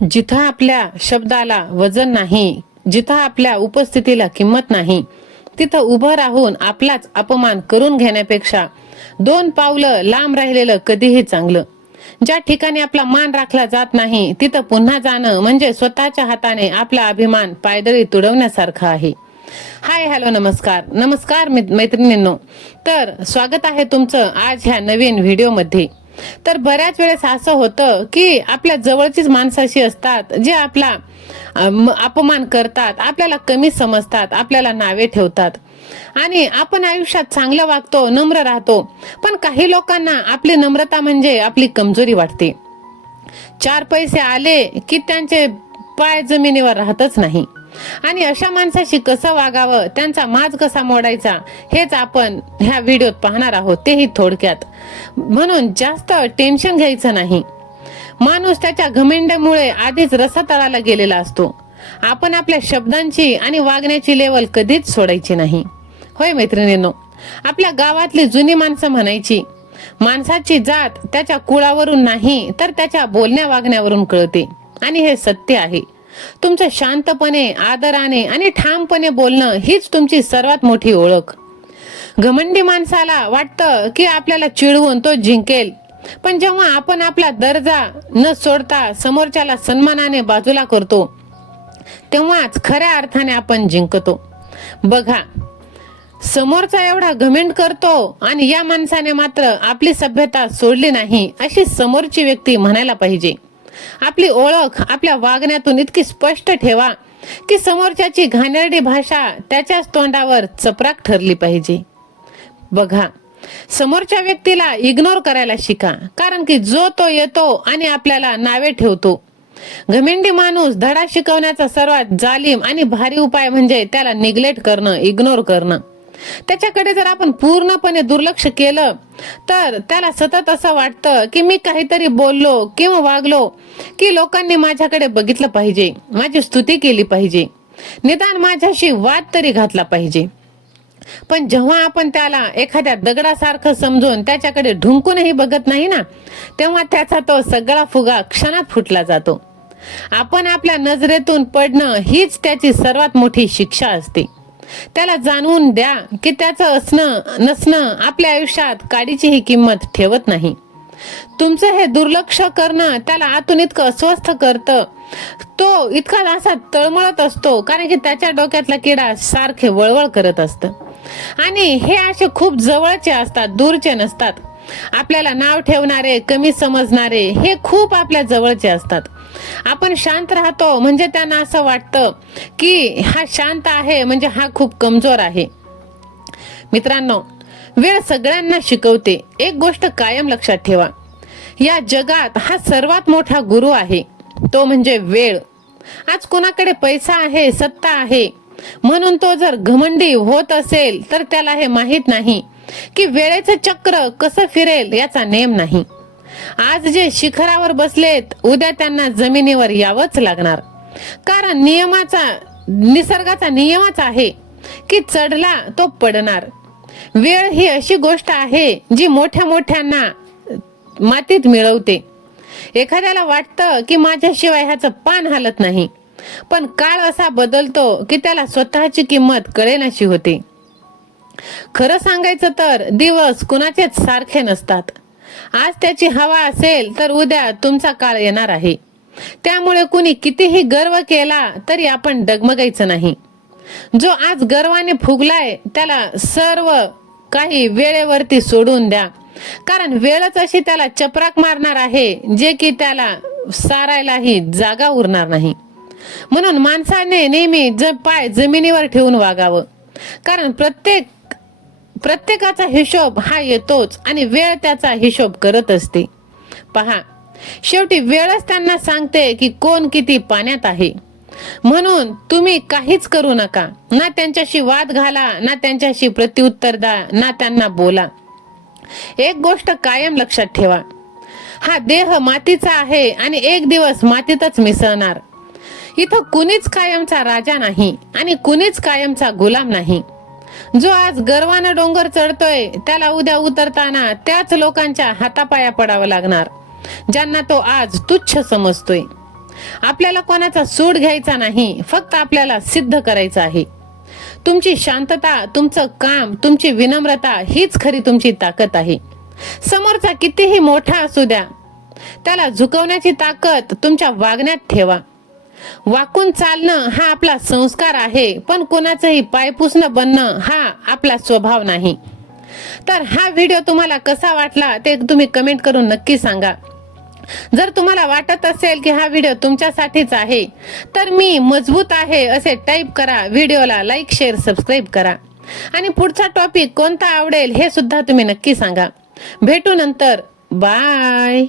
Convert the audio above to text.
जिथं आपल्या शब्दाला वजन नाही, जिथं आपल्या उपस्थितीला किंमत नाही, तिथं उभं राहून आपलाच अपमान करून घेण्यापेक्षा 2 पावलं लांब राहिलेलं कधीही चांगलं. ज्या ठिकाणी आपला मान राखला जात नाही तिथं पुन्हा जाणं म्हणजे स्वतःच्या हाताने आपला अभिमान पायदळी तुडवण्यासारखं आहे. हाय, हॅलो, नमस्कार मैत्रिणींनो. तर स्वागत आहे तुमचं आज ह्या नवीन व्हिडिओमध्ये. तर बऱ्याच वेळेस असं होतं की आपल्या जवळचीच माणसं अशी असतात जे आपला अपमान करतात, आपल्याला कमी समजतात, आपल्याला नावे ठेवतात आणि आपण आयुष्यात चांगलं वागतो, नम्र राहतो. पण काही लोकांना आपली नम्रता म्हणजे आपली कमजोरी वाटते. 4 पैसे आले की त्यांचे पाय जमिनीवर राहतच नाही आणि अशा माणसाशी कसं वागावं, त्यांचा माज कसा मोडायचा हेच आपण ह्या व्हिडिओत पाहणार आहोत, तेही थोडक्यात. म्हणून जास्त टेन्शन घ्यायचं नाही. माणूस त्याच्या घमेंडामुळे आधीच रसातळाला गेलेला असतो. आपण आपल्या शब्दांची आणि वागण्याची लेवल कधीच सोडायची नाही. होय मैत्रिणींनो, आपल्या गावातली जुनी माणसं म्हणायची, माणसाची जात त्याच्या कुळावरून नाही तर त्याच्या बोलण्या वागण्यावरून कळते. आणि हे सत्य आहे. तुमचं शांतपणे, आदराने आणि ठामपणे बोलणं हीच तुमची सर्वात मोठी ओळख. घमंडी माणसाला वाटतं की आपल्याला चिडवून तो जिंकेल, पण जेव्हा आपण आपला दर्जा न सोडता समोरच्याला सन्मानाने बाजूला करतो तेव्हाच खऱ्या अर्थाने आपण जिंकतो. बघा, समोरचा एवढा घमेंड करतो आणि या माणसाने मात्र आपली सभ्यता सोडली नाही अशी समोरची व्यक्ती म्हणायला पाहिजे. आपली ओळख आपल्या वागण्यातून इतकी स्पष्ट ठेवा की समोरच्याची घाणेरडी भाषा त्याच्याच तोंडावर चपराक ठरली पाहिजे. बघा, समोरच्या व्यक्तीला इग्नोर करायला शिका, कारण की जो तो येतो आणि आपल्याला नावे ठेवतो. घमेंडी माणूस धडा शिकवण्याचा सर्वात जालीम आणि भारी उपाय म्हणजे त्याला निग्लेक्ट करणं, इग्नोर करणं. त्याच्याकडे जर आपण पूर्णपणे दुर्लक्ष केलं तर त्याला सतत असं वाटतं की मी काहीतरी बोललो किंवा वागलो की लोकांनी माझ्याकडे बघितलं पाहिजे, माझी स्तुती केली पाहिजे, निदान माझ्याशी वाद तरी घातला पाहिजे. पण जेव्हा आपण त्याला एखाद्या दगडासारखं समजून त्याच्याकडे ढुंकूनही बघत नाही ना, तेव्हा त्याचा तो सगळा फुगा क्षणात फुटला जातो. आपण आपल्या नजरेतून पडणं हीच त्याची सर्वात मोठी शिक्षा असते. त्याला जाणवून द्या की त्याचं असणं नसणं आपल्या आयुष्यात काडीचीही किंमत ठेवत नाही. तुमचं हे दुर्लक्ष करणं त्याला आतून इतकं अस्वस्थ करतं, तो इतका असा तळमळत असतो, कारण की त्याच्या डोक्यातला किडा सारखे वळवळ करत असतं. आणि हे असे खूप जवळचे असतात, दूरचे नसतात. आपल्याला नाव ठेवणारे, कमी समजणारे हे खूप आपल्या जवळचे असतात. आपण शांत राहतो म्हणजे त्यांना असं वाटतं की हा शांत आहे म्हणजे हा खूप कमजोर आहे. मित्रांनो, वेळ सगळ्यांना शिकवते. एक गोष्ट कायम लक्षात ठेवा, या जगात हा सर्वात मोठा गुरु आहे, तो म्हणजे वेळ. आज कुणाकडे पैसा आहे, सत्ता आहे, म्हणून तो जर घमंडी होत असेल तर त्याला हे माहित नाही की वेळेचं चक्र कसं फिरेल याचा नेम नाही. आज जे शिखरावर बसलेत उद्या त्यांना जमिनीवर यावंच लागणार, कारण निसर्गाचा नियमच आहे की चढला तो पडणार. वेळ ही अशी गोष्ट आहे जी मोठ्या मोठ्यांना मातीत मिळवते. एखाद्याला वाटतं की माझ्याशिवाय ह्याचं पान हालत नाही, पण काळ असा बदलतो की त्याला स्वतःची किंमत कळेनाशी होते. खरं सांगायचं तर दिवस कुणाचेच सारखे नसतात. आज त्याची हवा असेल तर उद्या तुमचा काळ येणार आहे. त्यामुळे कुणी कितीही गर्व केला तरी आपण डगमगायचं नाही. जो आज गर्वाने फुगलाय त्याला सर्व काही वेळेवरती सोडून द्या, कारण वेळच अशी त्याला चपराक मारणार आहे जे की त्याला सारायलाही जागा उरणार नाही. म्हणून माणसाने नेहमी पाय जमिनीवर ठेवून वागावं, कारण प्रत्येकाचा हिशोब हा येतोच आणि वेळ त्याचा हिशोब करत असते. पहा, शेवटी वेळच त्यांना सांगते की कोण किती पाण्यात आहे. म्हणून तुम्ही काहीच करू नका, ना त्यांच्याशी वाद घाला, ना त्यांच्याशी प्रत्युत्तर द्या, ना त्यांना बोला. एक गोष्ट कायम लक्षात ठेवा, हा देह मातीचा आहे आणि एक दिवस मातीतच मिसळणार. इथं कुणीच कायमचा राजा नाही आणि कुणीच कायमचा गुलाम नाही. जो आज गर्वानं डोंगर चढतोय त्याला उद्या उतरताना त्याच लोकांच्या हातापाया पडावं लागणार ज्यांना तो आज तुच्छ समजतोय. आपल्याला कोणाचा सूड घ्यायचा नाही, फक्त आपल्याला सिद्ध करायचं आहे. तुमची शांतता, तुमचं काम, तुमची विनम्रता हीच खरी तुमची ताकद आहे. समोरचा कितीही मोठा असू द्या, त्याला झुकवण्याची ताकद तुमच्या वागण्यात ठेवा. वाकून चालणं हा आपला संस्कार आहे, पण कोणाचंही पायपुसणं बनणं हा आपला स्वभाव नाही. तर हा व्हिडिओ तुम्हाला कसा वाटला ते तुम्ही कमेंट करून नक्की सांगा. जर तुम्हाला वाटत असेल की हा व्हिडिओ तुमच्यासाठीच आहे, तर मी मजबूत आहे असे टाईप करा. व्हिडिओला लाईक, शेअर, सबस्क्राईब करा. आणि पुढचा टॉपिक कोणता आवडेल हे सुद्धा तुम्ही नक्की सांगा. भेटू नंतर. बाय.